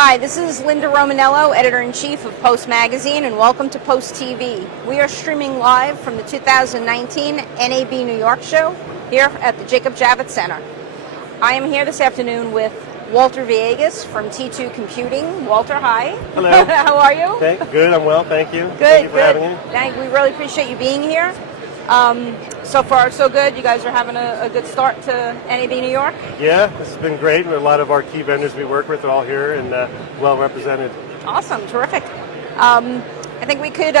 Hi, this is Linda Romanello, Editor-in-Chief of Post Magazine, and welcome to Post TV. We are streaming live from the 2019 NAB New York Show here at the Jacob Javits Center. I am here this afternoon with Walter Viegas from T2 Computing. Walter, hi. Hello. How are you? Good, I'm well, thank you. Good, thank you for having me. We really appreciate you being here. So far, so good. You guys are having a good start to NAB New York? Yeah, this has been great. A lot of our key vendors we work with are all here and well represented. Awesome, terrific. I think we could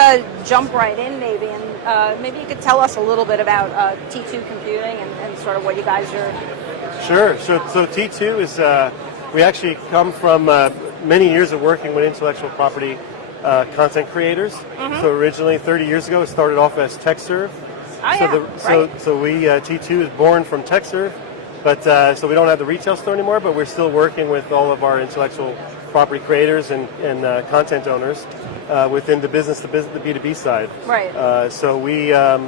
jump right in maybe, and maybe you could tell us a little bit about T2 Computing and sort of what you guys are... Sure. So T2 is, we actually come from many years of working with intellectual property content creators. Mm-hmm. So originally, 30 years ago, it started off as TechServe. So we T2 is born from TechServe, but so we don't have the retail store anymore, but we're still working with all of our intellectual property creators and content owners within the business to business, the B2B side. Right. So we have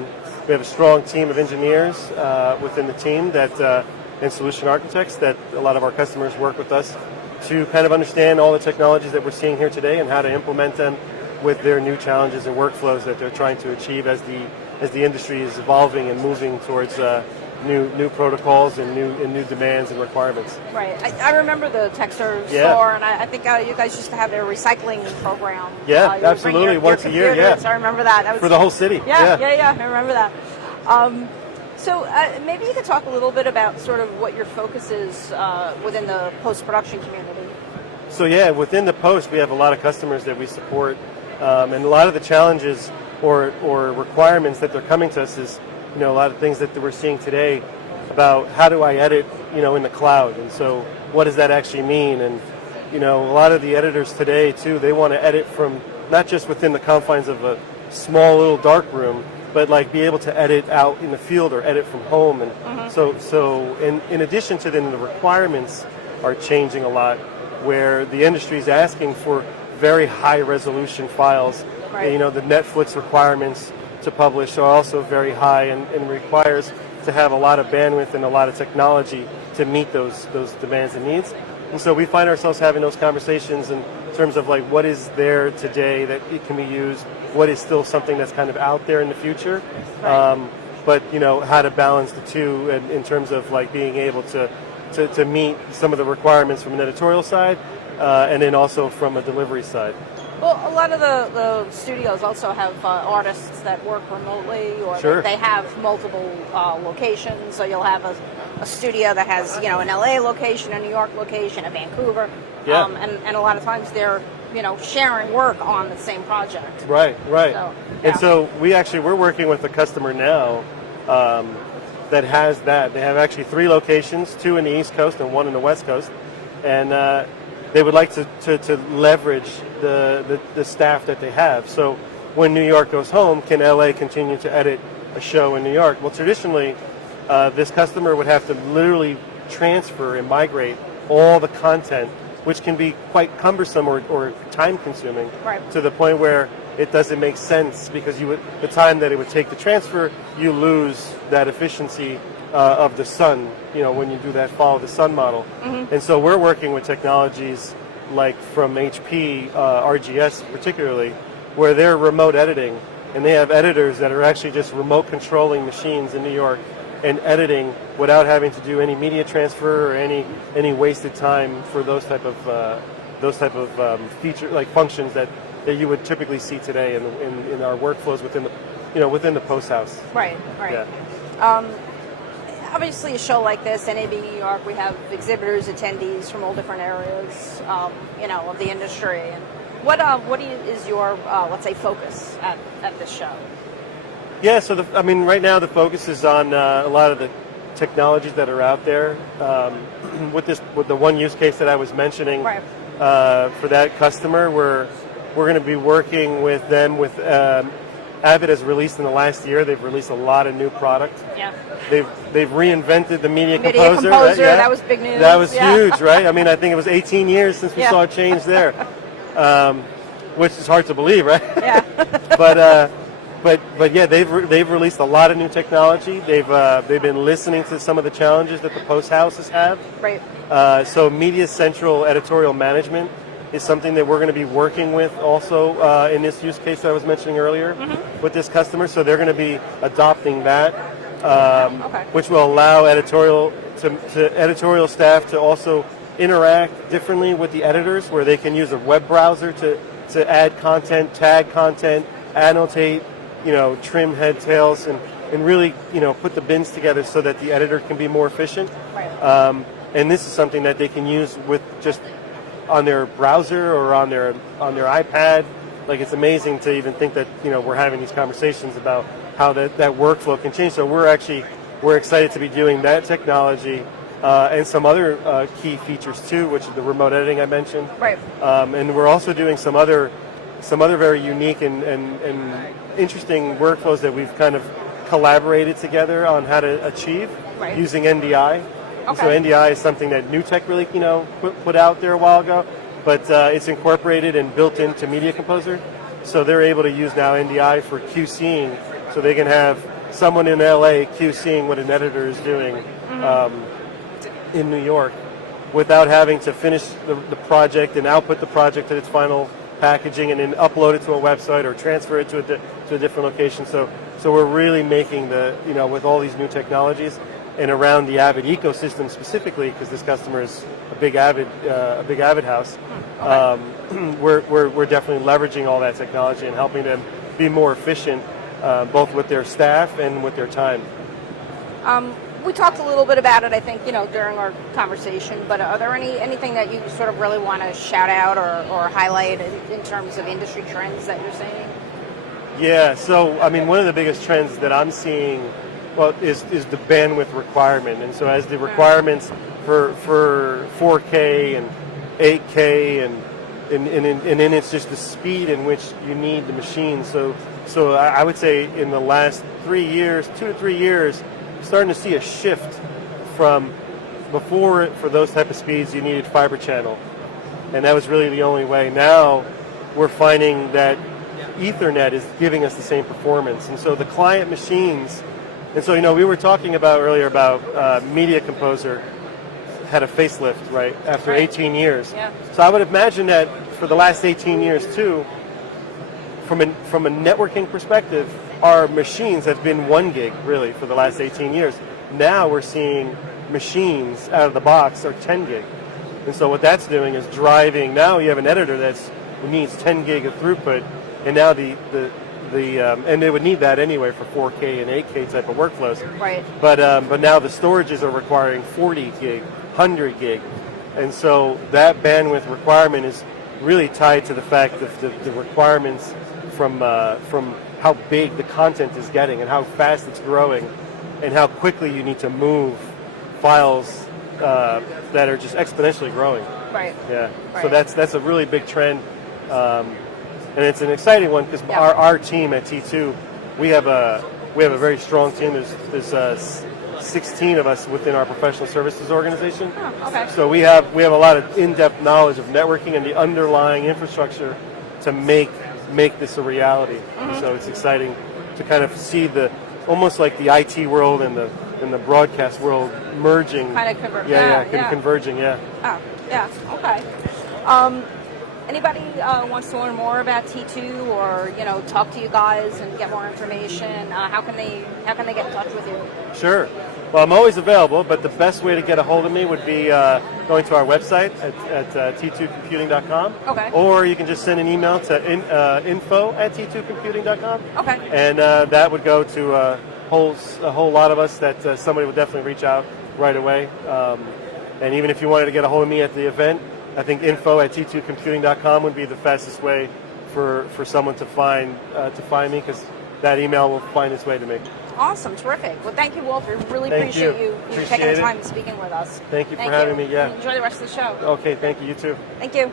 a strong team of engineers within the team that and solution architects that a lot of our customers work with us to kind of understand all the technologies that we're seeing here today and how to implement them with their new challenges and workflows that they're trying to achieve as the industry is evolving and moving towards new protocols and new demands and requirements. Right. I remember the TechServe store, and I think you guys used to have their recycling program. Yeah, absolutely. Once a year, yeah. I remember that. That was, for the whole city. Yeah. I remember that. So maybe you could talk a little bit about sort of what your focus is within the post-production community. So yeah, within the post, we have a lot of customers that we support, and a lot of the challenges or requirements that they're coming to us is, a lot of things that we're seeing today about how do I edit, in the cloud, and so what does that actually mean? And a lot of the editors today too, they want to edit from not just within the confines of a small little dark room, but like be able to edit out in the field or edit from home. And so in addition to then the requirements are changing a lot, where the industry is asking for very high resolution files. Right. And, the Netflix requirements to publish are also very high and requires to have a lot of bandwidth and a lot of technology to meet those demands and needs. And so we find ourselves having those conversations in terms of like what is there today that it can be used, what is still something that's kind of out there in the future, right. But how to balance the two in terms of like being able to meet some of the requirements from an editorial side and then also from a delivery side. Well, a lot of the studios also have artists that work remotely, or sure. they have multiple locations. So you'll have a studio that has, an LA location, a New York location, a Vancouver, yeah. And a lot of times they're, sharing work on the same project. Right. So, yeah. And so we're working with a customer now that has that. They have actually 3 locations, 2 in the East Coast and 1 in the West Coast, and they would like to leverage the staff that they have. So when New York goes home, can LA continue to edit a show in New York? Well, traditionally, this customer would have to literally transfer and migrate all the content, which can be quite cumbersome or time-consuming, right. to the point where it doesn't make sense because the time that it would take to transfer, you lose that efficiency of the sun, when you do that follow the sun model. Mm-hmm. And so we're working with technologies like from HP, RGS particularly, where they're remote editing, and they have editors that are actually just remote controlling machines in New York and editing without having to do any media transfer or any wasted time for those type of feature like functions that you would typically see today in our workflows within the post house. Right. Yeah. Obviously, a show like this, NAB New York, we have exhibitors, attendees from all different areas, of the industry. And what is your, let's say, focus at this show? Yeah, so right now the focus is on a lot of the technologies that are out there. With the one use case that I was mentioning, right. For that customer, we're going to be working with them with. Avid has released in the last year. They've released a lot of new product. Yeah. They've reinvented the Media Composer. Right? Yeah. That was big news. That was huge, right? I think it was 18 years since we saw a change there, which is hard to believe, right? Yeah. But yeah, they've released a lot of new technology. They've been listening to some of the challenges that the post houses have. Right. So Media Central editorial management is something that we're going to be working with also in this use case that I was mentioning earlier with this customer. So they're going to be adopting that, which will allow editorial staff to also interact differently with the editors, where they can use a web browser to add content, tag content, annotate, trim head tails, and really, put the bins together so that the editor can be more efficient. Right. And this is something that they can use with just on their browser or on their iPad. Like, it's amazing to even think that we're having these conversations about how that workflow can change. So we're excited to be doing that technology and some other key features too, which is the remote editing I mentioned. Right. And we're also doing some other very unique and interesting workflows that we've kind of collaborated together on how to achieve using NDI. Okay. So NDI is something that NewTek really put out there a while ago, but it's incorporated and built into Media Composer. So they're able to use now NDI for QCing, so they can have someone in LA QCing what an editor is doing in New York without having to finish the project and output the project at its final packaging and then upload it to a website or transfer it to a different location. So we're really making with all these new technologies and around the Avid ecosystem specifically, because this customer is a big Avid house. We're definitely leveraging all that technology and helping them be more efficient, both with their staff and with their time. We talked a little bit about it, I think, during our conversation, but are there anything that you sort of really want to shout out or highlight in terms of industry trends that you're seeing? Yeah, so, one of the biggest trends that I'm seeing, is the bandwidth requirement. And so as the requirements for 4K and 8K and then it's just the speed in which you need the machine. So I would say in the last 2 to 3 years, starting to see a shift from before. For those type of speeds you needed fiber channel, and that was really the only way. Now we're finding that Ethernet is giving us the same performance, and so the client machines, and so we were talking about earlier about Media Composer had a facelift right after 18 years. Yeah. So I would imagine that for the last 18 years too, from a networking perspective, our machines have been 1 gig really for the last 18 years. Now we're seeing machines out of the box are 10 gig. And so what that's doing is driving, now you have an editor that needs 10 gig of throughput, and now and they would need that anyway for 4K and 8K type of workflows. Right. But now the storages are requiring 40 gig, 100 gig. And so that bandwidth requirement is really tied to the fact that the requirements from how big the content is getting and how fast it's growing and how quickly you need to move files that are just exponentially growing. Right. Yeah. Right. So that's a really big trend, and it's an exciting one because our team at T2, we have a very strong team. There's 16 of us within our professional services organization. Oh, okay. So we have a lot of in-depth knowledge of networking and the underlying infrastructure to make this a reality. So it's exciting to kind of see almost like the IT world and the broadcast world merging. Kind of converging. Converging. Yeah. Oh, yeah. Okay. Anybody wants to learn more about T2 or talk to you guys and get more information? How can they get in touch with you? Sure. Well, I'm always available, but the best way to get a hold of me would be going to our website at T2Computing.com. Okay. Or you can just send an email to info@T2Computing.com. Okay. And that would go to a whole lot of us that somebody will definitely reach out right away. And even if you wanted to get a hold of me at the event, I think info@T2Computing.com would be the fastest way for someone to find me, because that email will find its way to me. Awesome, terrific. Well, thank you, Walter. Really Thank appreciate you. you Appreciate taking the it. time and speaking with us. Thank you for having me. Yeah. Enjoy the rest of the show. Okay, thank you. You too. Thank you.